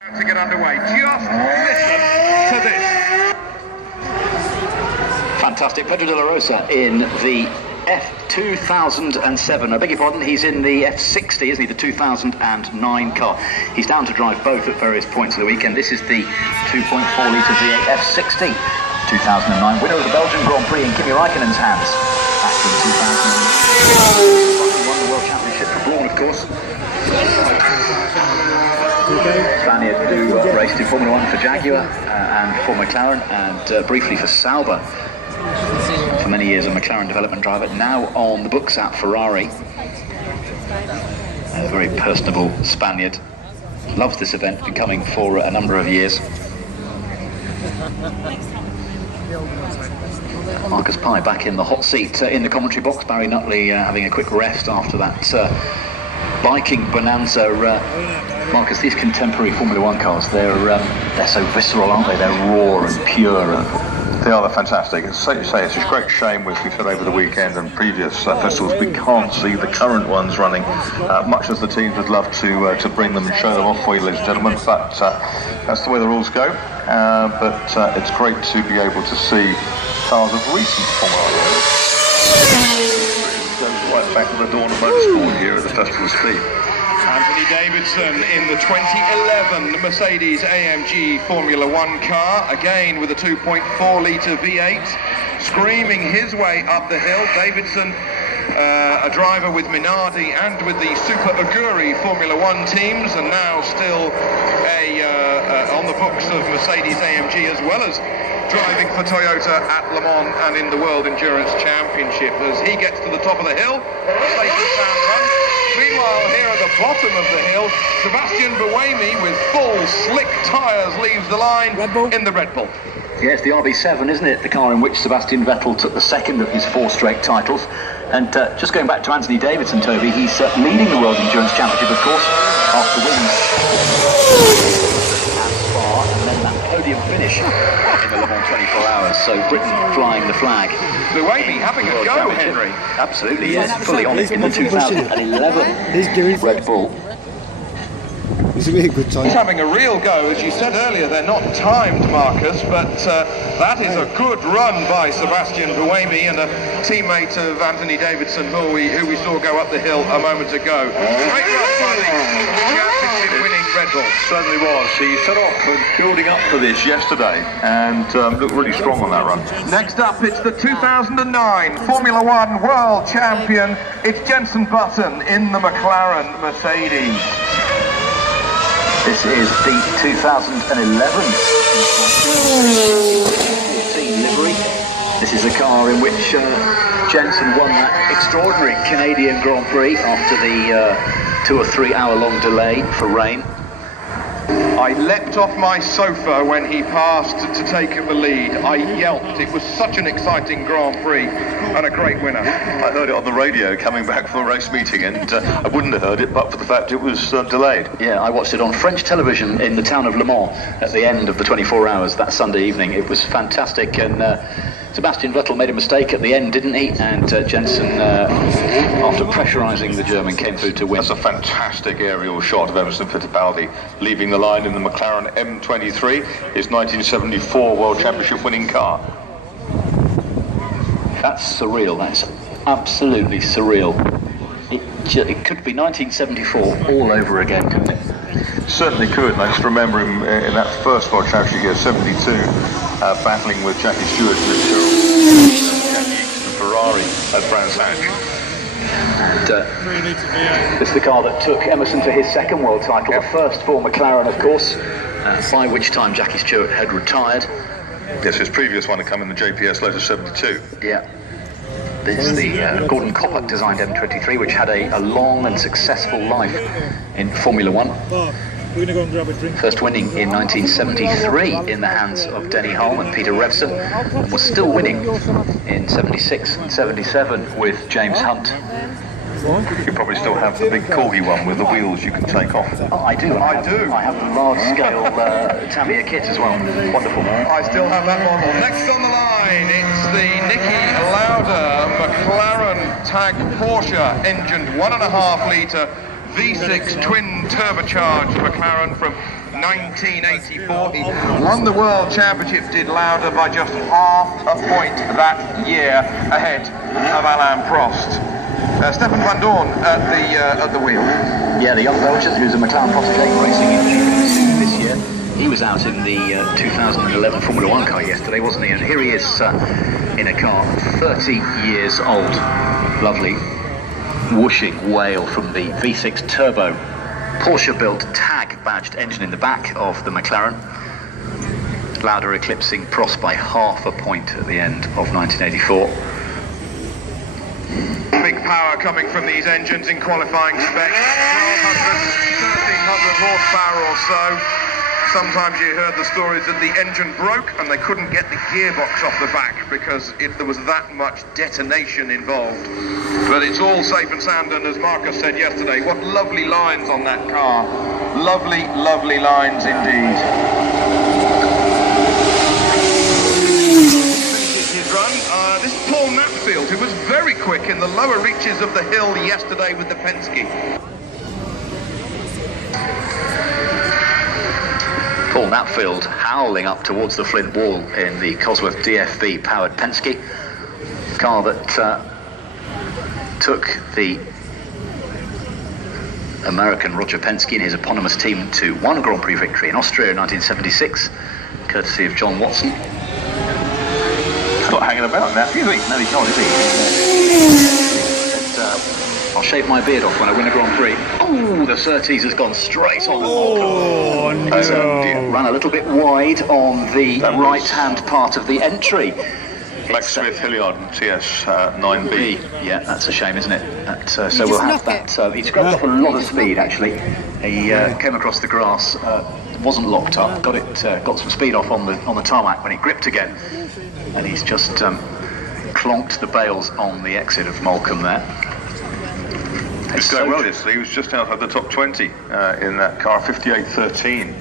To get underway, just listen to this. Fantastic, Pedro de la Rosa in the F2007, I beg your pardon, he's in the F60, isn't he, the 2009 car. He's down to drive both at various points of the weekend. This is the 2.4 litre V8 F60, 2009, winner of the Belgian Grand Prix in Kimi Raikkonen's hands. Back in 2009, won the World Championship for Braun, of course. Spaniard who raced in Formula 1 for Jaguar and for McLaren and briefly for Sauber. For many years a McLaren development driver, now on the books at Ferrari. A very personable Spaniard. Loves this event, been coming for a number of years. Marcus Pye back in the hot seat in the commentary box. Barry Nutley having a quick rest after that biking bonanza. Marcus, these contemporary Formula 1 cars, they're so visceral, aren't they? They're raw and pure. They are, they're fantastic. As you say, it's a great shame, as we said over the weekend and previous festivals, we can't see the current ones running, much as the teams would love to bring them and show them off for you, ladies and gentlemen, but that's the way the rules go. But it's great to be able to see cars of recent Formula 1. Right back to the dawn of motorsport here at the festival's theme. Anthony Davidson in the 2011 Mercedes-AMG Formula 1 car, again with a 2.4 litre V8, screaming his way up the hill. Davidson, a driver with Minardi and with the Super Aguri Formula 1 teams, and now still on the books of Mercedes-AMG, as well as driving for Toyota at Le Mans and in the World Endurance Championship. As he gets to the top of the hill, safe and sound run. Meanwhile, here at the bottom of the hill, Sebastian Buemi with full slick tyres leaves the line in the Red Bull. Yes, the RB7, isn't it? The car in which Sebastian Vettel took the second of his 4 straight titles. And just going back to Anthony Davidson, Toby, he's leading the World Endurance Championship, of course, after winning Spa and then that podium finish in the Le Mans 24 hours. So Britain flying the flag. Buemi having a go, Henry. Absolutely, yes, fully on it in the 2011 Red Bull. It's a really good time. He's having a real go. As you said earlier, they're not timed, Marcus, but that is a good run by Sebastian Buemi, and a teammate of Anthony Davidson, who we saw go up the hill a moment ago. Great run by the championship-winning Red Bull. Certainly was. He set off building up for this yesterday and looked really strong on that run. Next up, it's the 2009 Formula 1 World Champion. It's Jenson Button in the McLaren Mercedes. This is the 2011 14 livery. This is a car in which Jenson won that extraordinary Canadian Grand Prix after the 2 or 3 hour long delay for rain. I leapt off my sofa when he passed to take the lead. I yelped. It was such an exciting Grand Prix and a great winner. I heard it on the radio coming back from a race meeting, and I wouldn't have heard it but for the fact it was delayed. Yeah, I watched it on French television in the town of Le Mans at the end of the 24 hours that Sunday evening. It was fantastic, and Sebastian Vettel made a mistake at the end, didn't he? And Jenson, after pressurising the German, came through to win. That's a fantastic aerial shot of Emerson Fittipaldi leaving the line in the McLaren M23, his 1974 World Championship winning car. That's surreal, that's absolutely surreal. It could be 1974 all over again, couldn't it? Certainly could, and I just remember him in that first World Championship year, 72, battling with Jackie Stewart and Ferrari at Brands Hatch. This is the car that took Emerson to his second world title, the first for McLaren, of course, by which time Jackie Stewart had retired. Yes, his previous one had come in the JPS Lotus 72. Yeah. This is the Gordon Coppock designed M23, which had a long and successful life in Formula 1. First winning in 1973 in the hands of Denny Hulme and Peter Revson, and was still winning in 76 and 77 with James Hunt. You probably still have the big Corgi one with the wheels you can take off. Oh, I do. I have the large-scale Tamiya kit as well. Wonderful. I still have that model. Next on the line, it's the Niki Lauda McLaren Tag Porsche engined 1.5 litre V6 twin turbocharged McLaren from 1984. He won the World Championship, did Lauda by just half a point that year ahead of Alain Prost. Stefan van Doorn at the wheel. Yeah, the young Belgian, who's a McLaren protege racing in GP2 this year. He was out in the 2011 Formula 1 car yesterday, wasn't he? And here he is in a car 30 years old. Lovely whooshing wail from the V6 turbo Porsche-built tag-badged engine in the back of the McLaren. Lauda eclipsing Prost by half a point at the end of 1984. Big power coming from these engines in qualifying specs. 1,200, 1,300 horsepower or so. Sometimes you heard the stories that the engine broke and they couldn't get the gearbox off the back because there was that much detonation involved. But it's all safe and sound, and as Marcus said yesterday, what lovely lines on that car. Lovely, lovely lines indeed. His run. This is Paul Knapfield, who was very quick in the lower reaches of the hill yesterday with the Penske. Paul Knapfield howling up towards the Flint wall in the Cosworth DFV powered Penske car that took the American Roger Penske and his eponymous team to one Grand Prix victory in Austria in 1976, courtesy of John Watson. He's not hanging about now, is he? No, he's not, is he? I'll shave my beard off when I win a Grand Prix. Oh, the Surtees has gone straight on. Oh, no. Ran a little bit wide on the right-hand part of the entry. Blacksmith Hilliard TS 9B. Yeah, that's a shame, isn't it? So we'll have that. He scrubbed off a lot of speed, actually. He came across the grass, wasn't locked up, got some speed off on the tarmac when it gripped again, and he's just clonked the bales on the exit of Moulcombe there. He's going well yesterday. He was just outside the top 20 in that car, 58.13.